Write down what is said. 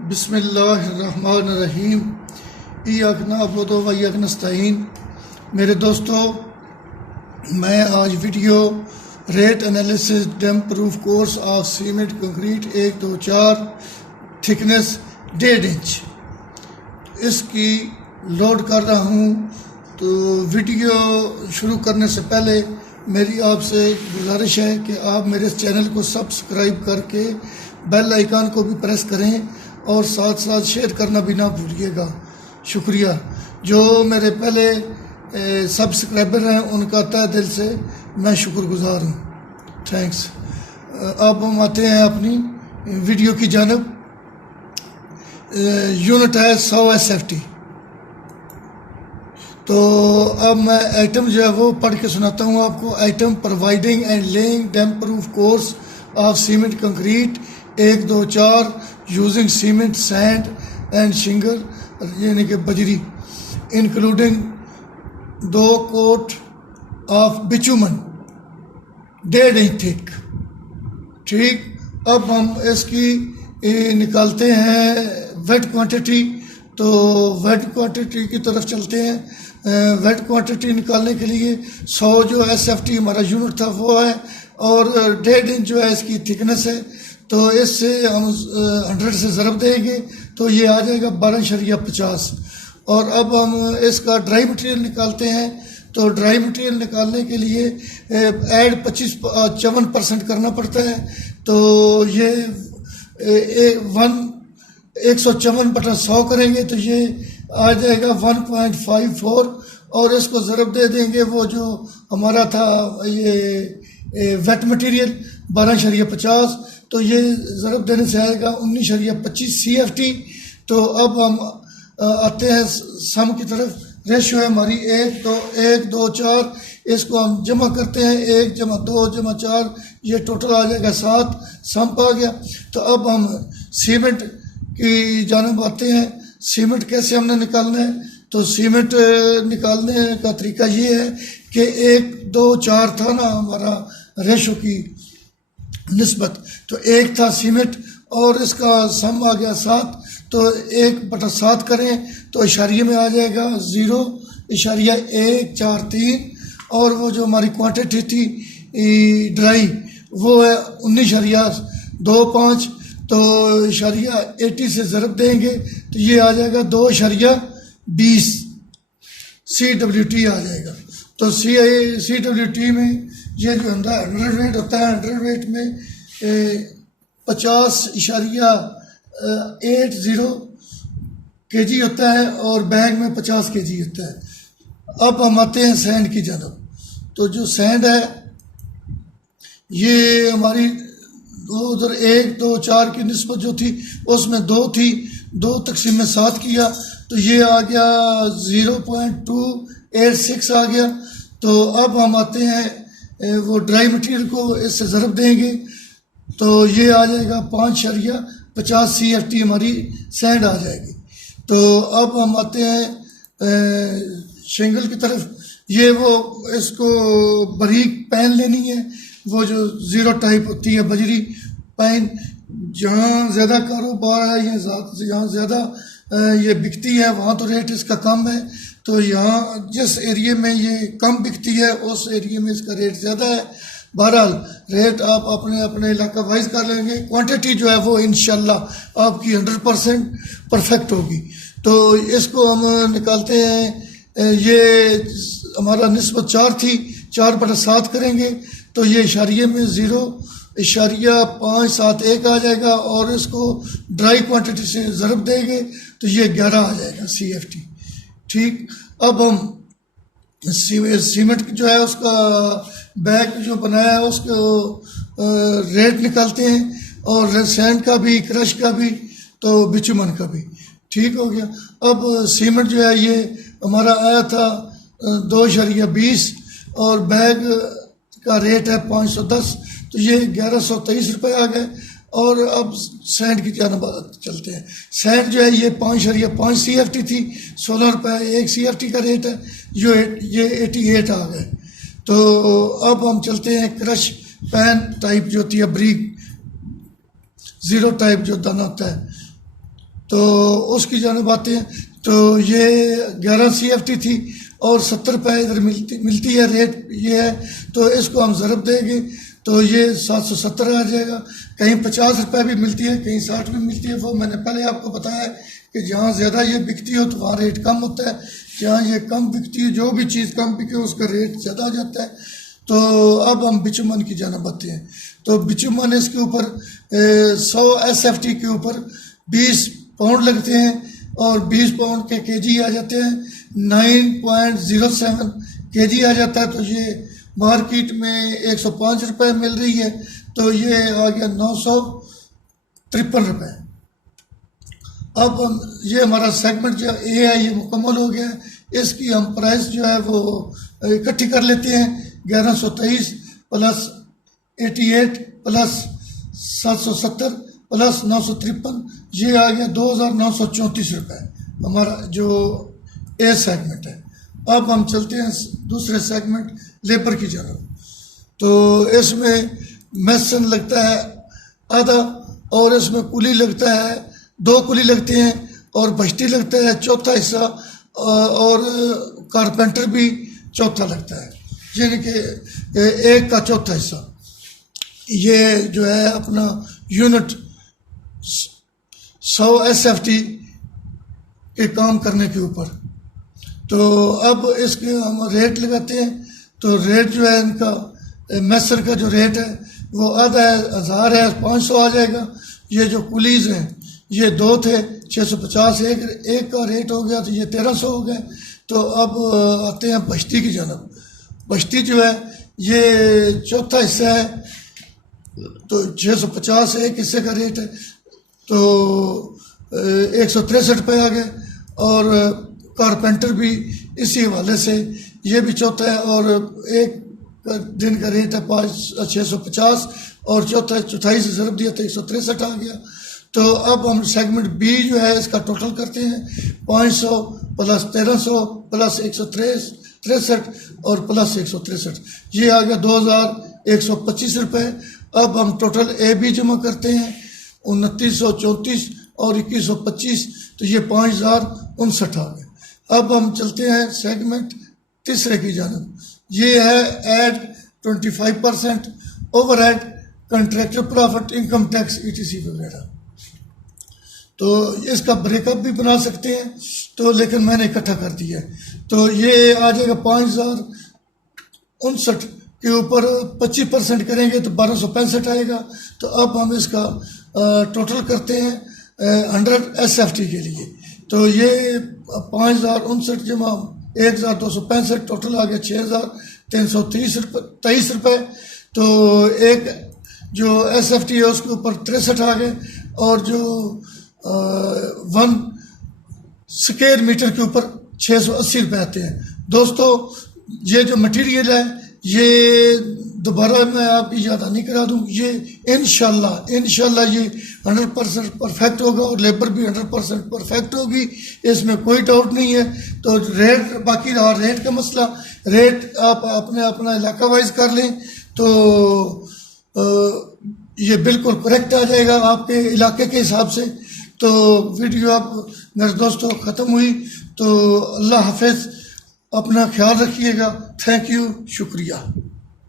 बिस्मिल्लाहिर्रहमानिर्रहीम। इय्याक नअबुदु व इय्याक नस्तईन। मेरे दोस्तों, मैं आज video rate analysis dam proof course of cement concrete 1-2-4 thickness 1.5 inch इसकी लोड कर रहा हूँ। तो वीडियो शुरू करने से पहले मेरी आपसे गुजारिश है कि आप मेरे इस चैनल को सब्सक्राइब करके बेल आइकन को भी प्रेस करें और साथ साथ शेयर करना भी ना भूलिएगा। शुक्रिया। जो मेरे पहले सब्सक्राइबर हैं उनका तहे दिल से मैं शुक्रगुजार हूँ। थैंक्स। अब हम आते हैं अपनी वीडियो की जानब। यूनिट है 100 SFT। तो अब मैं आइटम जो है वो पढ़ के सुनाता हूँ आपको। Item providing and laying damp proof course of cement concrete 1-2-4 using cement sand and shingle यानी कि बजरी including 2 coat of bitumen 1.5 inch thick. ठीक, अब हम इसकी निकालते हैं वेट क्वांटिटी। तो वेट क्वांटिटी की तरफ चलते हैं। वेट क्वांटिटी निकालने के लिए 100 जो SFT हमारा यूनिट था वो है और 1.5 इंच जो है इसकी थिकनेस है। तो इससे हम 100 से ज़रब देंगे तो ये आ जाएगा 12.50। और अब हम इसका ड्राई मटेरियल निकालते हैं। तो ड्राई मटेरियल निकालने के लिए ऐड 55% करना पड़ता है। तो ये 154/100 करेंगे तो ये आ जाएगा 1.54 और इसको ज़रब दे देंगे वो जो हमारा था ये वेट मटेरियल 12.50। तो ये ज़रब देने से आएगा 19.25 CFT। तो अब हम आते हैं सम की तरफ। रेशियो है हमारी 1-2-4। इसको हम जमा करते हैं 1+2+4 ये टोटल आ जाएगा 7। सम आ गया। तो अब हम सीमेंट की जानब आते हैं। सीमेंट कैसे हमने निकालना है? तो सीमेंट निकालने का तरीका ये है कि 1-2-4 था ना हमारा रेशो की निस्बत। तो 1 था सीमेंट और इसका सम आ गया 7। तो 1/7 करें तो इशारिये में आ जाएगा 0.143 और वो जो हमारी क्वांटिटी थी ड्राई वो है 19.25। तो इशारिया 80 से ज़रब देंगे तो ये आ जाएगा 2.20 CWT आ जाएगा। तो CWT में ये जो 100 वेट होता है 100 वेट में 50.80 kg होता है और बैग में 50 kg होता है। अब हम आते हैं सैंड की जानब। तो जो सैंड है ये हमारी उधर 1-2-4 की निस्बत जो थी उसमें 2 थी, 2 तक़सीम में 7 किया तो ये आ गया 0.286 आ गया। तो अब हम आते हैं वो ड्राई मटेरियल को इससे ज़रब देंगे तो ये आ जाएगा 5.50 CFT हमारी सैंड आ जाएगी। तो अब हम आते हैं शिंगल की तरफ। ये वो इसको बारीक पैन लेनी है, वो जो 0 टाइप होती है बजरी पैन। जहाँ ज़्यादा कारोबार है या जहाँ ज़्यादा ये बिकती है वहाँ तो रेट इसका कम है। तो यहाँ जिस एरिए में ये कम बिकती है उस एरिए में इसका रेट ज़्यादा है। बहरहाल रेट आप अपने अपने इलाका वाइज कर लेंगे। क्वांटिटी जो है वो इंशाल्लाह आपकी 100% परफेक्ट होगी। तो इसको हम निकालते हैं। ये हमारा निस्बत 4 थी, 4/7 करेंगे तो ये इशारिये में 0.571 आ जाएगा और इसको ड्राई क्वांटिटी से ज़रब देंगे तो ये 11 आ जाएगा CFT। ठीक, अब हम सीमेंट जो है उसका बैग जो बनाया है उसको रेट निकालते हैं और सैंड का भी, क्रश का भी, तो बिचुमन का भी। ठीक हो गया। अब सीमेंट जो है ये हमारा आया था 2.20 और बैग का रेट है 510 तो ये 1123 रुपये आ गए। और अब सैंड की जानब चलते हैं। सैंड जो है ये 5.5 CFT थी, 16 रुपये 1 CFT का रेट है, जो ये 88 आ गए। तो अब हम चलते हैं क्रश पैन टाइप जो होती है ब्रीक 0 टाइप जो दाना होता है तो उसकी जाने बातें हैं। तो ये 11 CFT थी और 70 रुपये इधर मिलती है, रेट ये है। तो इसको हम ज़रब देंगे तो ये 770 आ जाएगा। कहीं 50 रुपये भी मिलती है, कहीं 60 भी मिलती है। वो मैंने पहले आपको बताया है कि जहाँ ज़्यादा ये बिकती हो तो वहाँ रेट कम होता है, जहाँ ये कम बिकती है, जो भी चीज़ कम बिके उसका रेट ज़्यादा आ जाता है। तो अब हम बिचुमन की जाना आते हैं। तो बिचुमन इसके ऊपर 100 SFT के ऊपर 20 पाउंड लगते हैं और 20 पाउंड के केजी आ जाते हैं। 9.07 केजी आ जाता है। तो ये मार्केट में 105 रुपये मिल रही है। तो ये आ गया 953 रुपये। अब हम ये हमारा सेगमेंट जो ए है ये मुकम्मल हो गया है। इसकी हम प्राइस जो है वो इकट्ठी कर लेते हैं। 1123 प्लस 88 प्लस 770 प्लस 953, ये आ गया 2934 रुपये हमारा जो ए सेगमेंट है। अब हम चलते हैं दूसरे सेगमेंट लेबर की जानब। तो इसमें मैसन लगता है आधा और इसमें कुली लगता है, 2 कुली लगते हैं और बस्ती लगता है चौथा हिस्सा और कारपेंटर भी चौथा लगता है, यानी कि 1 का चौथा हिस्सा। ये जो है अपना यूनिट 100 SFT के काम करने के ऊपर। तो अब इसके हम रेट लगाते हैं। तो रेट जो है इनका मैसर का जो रेट है वो आधा है, 1000 है, 500 आ जाएगा। ये जो कुलीज़ हैं ये 2 थे, 650 एक का रेट हो गया, तो ये 1300 हो गए। तो अब आते हैं बस्ती की जानब। बस्ती जो है ये चौथा हिस्सा है, तो 650 एक हिस्से का रेट है। तो 163 रुपये आ गए। और कारपेंटर भी इसी हवाले से ये भी चौथा है और एक दिन का रेट है 650 और चौथाई से ज़रब दिया तो 163 आ गया। तो अब हम सेगमेंट बी जो है इसका टोटल करते हैं। 500 प्लस 1300 प्लस 163 और प्लस 163, ये आ गया 2125 रुपये। अब हम टोटल ए बी जमा करते हैं, 2934 और 2125, तो ये 5059 आ गए। अब हम चलते हैं सेगमेंट तीसरे की जानब। ये है add 25% overhead, contractor profit, income tax, ETC वगैरह। तो इसका ब्रेकअप भी बना सकते हैं, तो लेकिन मैंने इकट्ठा कर दिया है। तो ये आ जाएगा 5059 के ऊपर 25% करेंगे तो 1265 आएगा। तो अब हम इसका टोटल करते हैं 100 SFT के लिए। तो ये 5059 जमा 1265 टोटल आ गया 6323 रुपये। तो एक जो SFT है उसके ऊपर 63 आ गए और जो 1 स्क्वायर मीटर के ऊपर 680 रुपये आते हैं। दोस्तों ये जो मटेरियल है ये दोबारा मैं आपकी याद नहीं करा दूं, ये इंशाल्लाह ये 100% परफेक्ट होगा और लेबर भी 100% परफेक्ट होगी, इसमें कोई डाउट नहीं है। तो रेट बाकी रहा रेट का मसला, रेट आप अपना इलाका वाइज कर लें तो ये बिल्कुल करेक्ट आ जाएगा आपके इलाके के हिसाब से। तो वीडियो आप मेरे दोस्तों ख़त्म हुई। तो अल्लाह हाफिज़, अपना ख्याल रखिएगा। थैंक यू, शुक्रिया।